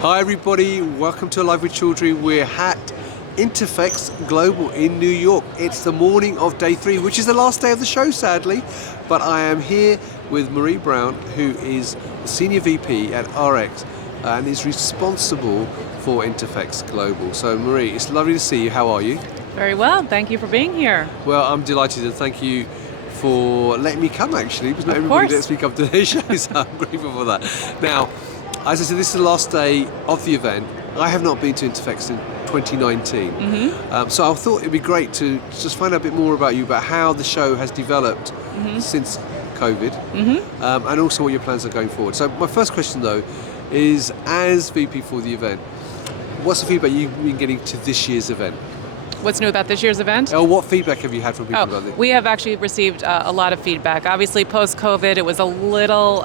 Hi everybody, welcome to Live with Children. We're at INTERPHEX Global in New York. It's the morning of day 3, which is the last day of the show, sadly. But I am here with Browne, who is the Senior VP at RX and is responsible for INTERPHEX Global. So Marie, it's lovely to see you. How are you? Very well, thank you for being here. Well, I'm delighted and thank you for letting me come actually, because not everybody lets me come to their show, so I'm grateful for that. Now, as I said, this is the last day of the event. I have not been to INTERPHEX in 2019. So I thought it'd be great to just find out a bit more about you, about how the show has developed since COVID, and also what your plans are going forward. So my first question though is, as VP for the event, what's the feedback you've been getting to this year's event? What's new about this year's event? Or what feedback have you had from people about this? We have actually received a lot of feedback. Obviously post-COVID it was a little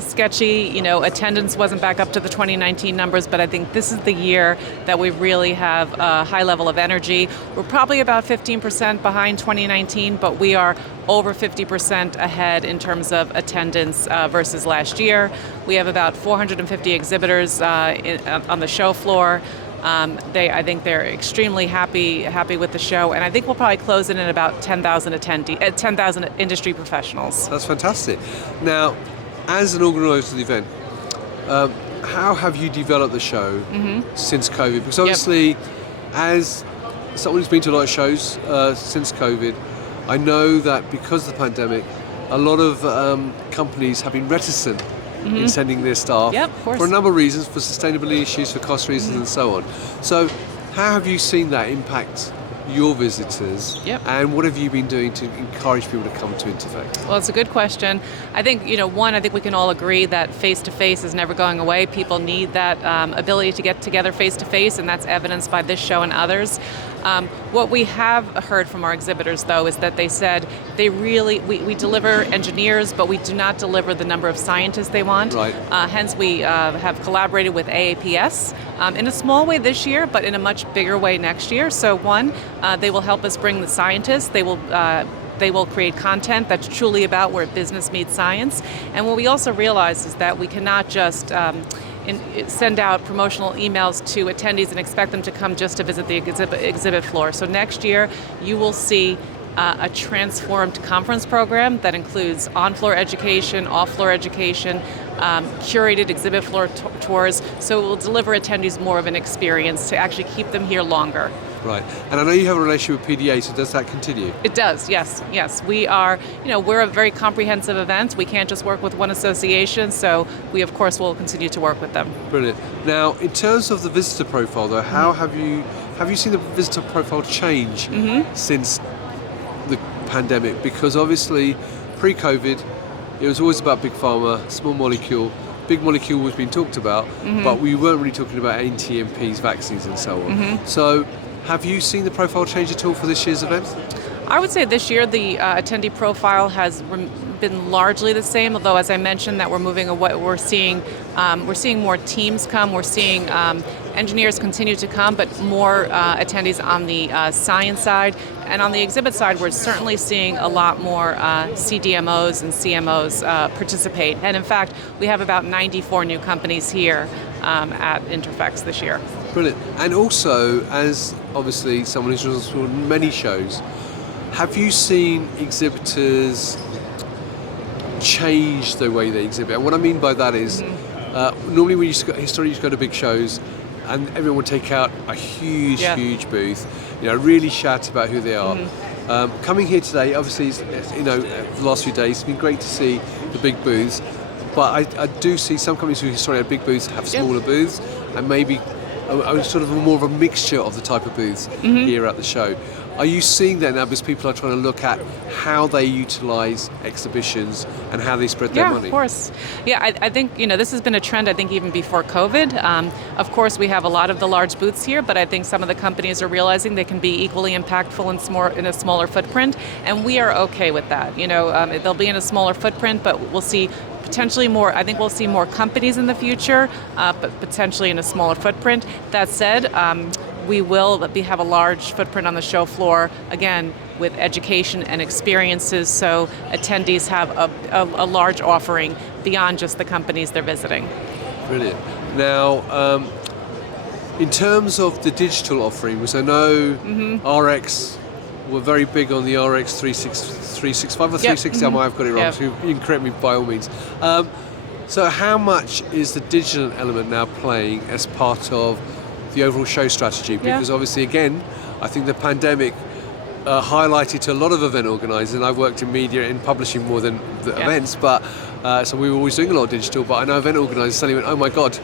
sketchy, attendance wasn't back up to the 2019 numbers, but I think this is the year that we really have a high level of energy. We're probably about 15% behind 2019, but we are over 50% ahead in terms of attendance versus last year. We have about 450 exhibitors on the show floor. I think they're extremely happy with the show, and I think we'll probably close it in about 10,000 industry professionals. That's fantastic. Now, as an organizer of the event, how have you developed the show since COVID? Because obviously, as someone who's been to a lot of shows since COVID, I know that because of the pandemic, a lot of companies have been reticent in sending their staff for a number of reasons, for sustainability issues, for cost reasons, and so on. So, how have you seen that impact your visitors, and what have you been doing to encourage people to come to INTERPHEX? Well, it's a good question. I think, I think we can all agree that face-to-face is never going away. People need that ability to get together face-to-face, and that's evidenced by this show and others. What we have heard from our exhibitors, though, is that they said we deliver engineers, but we do not deliver the number of scientists they want. Right. Hence, we have collaborated with AAPS in a small way this year, but in a much bigger way next year. So one, they will help us bring the scientists. They will create content that's truly about where business meets science. And what we also realize is that we cannot just send out promotional emails to attendees and expect them to come just to visit the exhibit floor. So next year, you will see a transformed conference program that includes on-floor education, off-floor education, curated exhibit floor tours. So it will deliver attendees more of an experience to actually keep them here longer. Right, and I know you have a relationship with PDA, so does that continue? It does, yes. We are, we're a very comprehensive event. We can't just work with one association, so we of course will continue to work with them. Brilliant. Now, in terms of the visitor profile though, how have you seen the visitor profile change since the pandemic? Because obviously, pre-COVID, it was always about big pharma, small molecule. Big molecule was being talked about, but we weren't really talking about anti-MPs, vaccines and so on. So, have you seen the profile change at all for this year's event? I would say this year the attendee profile has been largely the same, although as I mentioned that we're moving away, we're seeing more teams come, we're seeing engineers continue to come, but more attendees on the science side. And on the exhibit side, we're certainly seeing a lot more CDMOs and CMOs participate. And in fact, we have about 94 new companies here at INTERPHEX this year. Brilliant. And also, as obviously someone who's responsible for many shows, have you seen exhibitors change the way they exhibit? And what I mean by that is, normally when historically you go to big shows, and everyone would take out a huge booth, really shout about who they are. Coming here today, obviously, the last few days, it's been great to see the big booths, but I do see some companies who historically had big booths have smaller booths, and maybe sort of more of a mixture of the type of booths here at the show. Are you seeing that now because people are trying to look at how they utilize exhibitions and how they spread their money? Yeah, of course. Yeah, I think, this has been a trend, I think, even before COVID. Of course, we have a lot of the large booths here, but I think some of the companies are realizing they can be equally impactful in a smaller footprint, and we are okay with that. They'll be in a smaller footprint, but we'll see potentially more. I think we'll see more companies in the future, but potentially in a smaller footprint. That said, we will have a large footprint on the show floor, again, with education and experiences, so attendees have a large offering beyond just the companies they're visiting. Brilliant. Now, in terms of the digital offerings, I know RX were very big on the RX 365 or 360. I might have got it wrong, so you can correct me by all means. So how much is the digital element now playing as part of the overall show strategy? Because obviously, again, I think the pandemic highlighted to a lot of event organisers, and I've worked in media and publishing more than the events, but so we were always doing a lot of digital, but I know event organisers suddenly went, oh my God,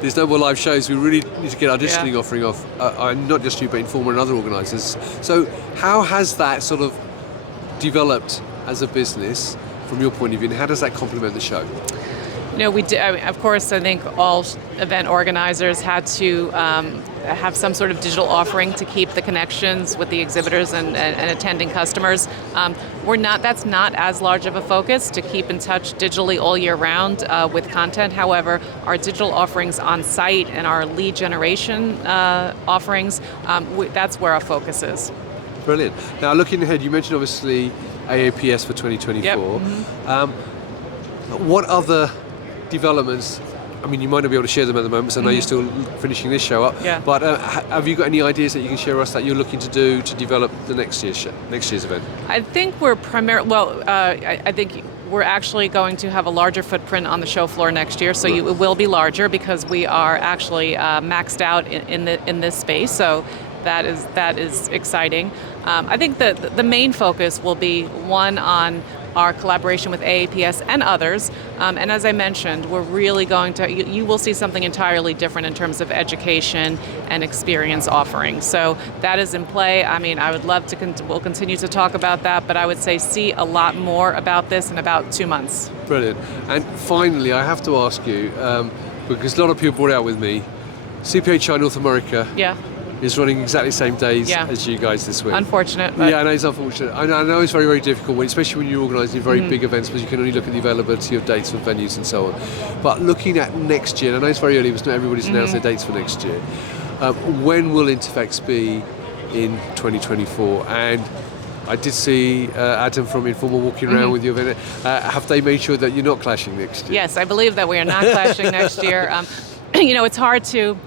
there's no more live shows, we really need to get our digital offering off, not just you, but Informer and other organisers. So how has that sort of developed as a business from your point of view, and how does that complement the show? You know, we do, of course, I think all event organizers had to have some sort of digital offering to keep the connections with the exhibitors and attending customers. That's not as large of a focus to keep in touch digitally all year round with content. However, our digital offerings on site and our lead generation offerings, that's where our focus is. Brilliant. Now, looking ahead, you mentioned obviously AAPS for 2024. What other developments, I mean, you might not be able to share them at the moment, so I know you're still finishing this show up, but have you got any ideas that you can share with us that you're looking to do to develop the next year's event? I think we're I think we're actually going to have a larger footprint on the show floor next year, so it will be larger because we are actually maxed out in this space, so that is exciting. I think the main focus will be one on our collaboration with AAPS and others. And as I mentioned, we're really going to, you will see something entirely different in terms of education and experience offerings. So that is in play. I mean, I would love to, we'll continue to talk about that, but I would say see a lot more about this in about 2 months. Brilliant. And finally, I have to ask you, because a lot of people brought it out with me, CPHI North America is running exactly the same days as you guys this week. Unfortunate. But I know it's unfortunate. I know it's very, very difficult, especially when you're organising very big events, because you can only look at the availability of dates for venues and so on. But looking at next year, and I know it's very early because not everybody's announced their dates for next year, when will INTERPHEX be in 2024? And I did see Adam from Informer walking around with you. Have they made sure that you're not clashing next year? Yes, I believe that we are not clashing next year. You know, it's hard to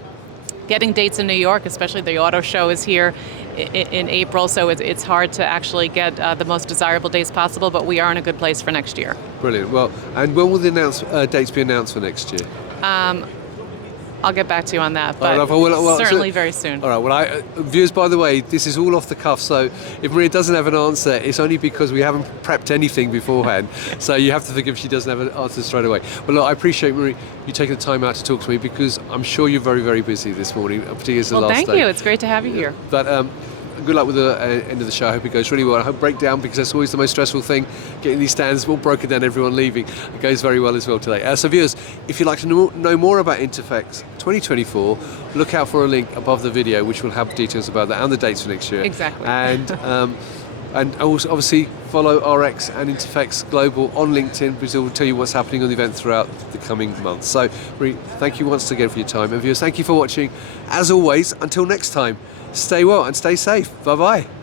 getting dates in New York, especially the auto show is here in April, so it's hard to actually get the most desirable dates possible, but we are in a good place for next year. Brilliant. Well, and when will the dates be announced for next year? I'll get back to you on that, but certainly very soon. All right, well, viewers, by the way, this is all off the cuff, so if Maria doesn't have an answer, it's only because we haven't prepped anything beforehand, so you have to forgive if she doesn't have an answer straight away. Well, look, I appreciate, Maria, you taking the time out to talk to me, because I'm sure you're very, very busy this morning, particularly as the last day. Well, thank you. It's great to have you here. But good luck with the end of the show. I hope it goes really well. I hope breakdown, because that's always the most stressful thing, getting these stands all broken down, everyone leaving. It goes very well as well today. So viewers, if you'd like to know more about INTERPHEX 2024, look out for a link above the video which will have details about that and the dates for next year. Exactly. And also obviously follow RX and INTERPHEX Global on LinkedIn, because it will tell you what's happening on the event throughout the coming months. So Rudi, thank you once again for your time, and viewers, thank you for watching. As always, until next time, stay well and stay safe. Bye-bye.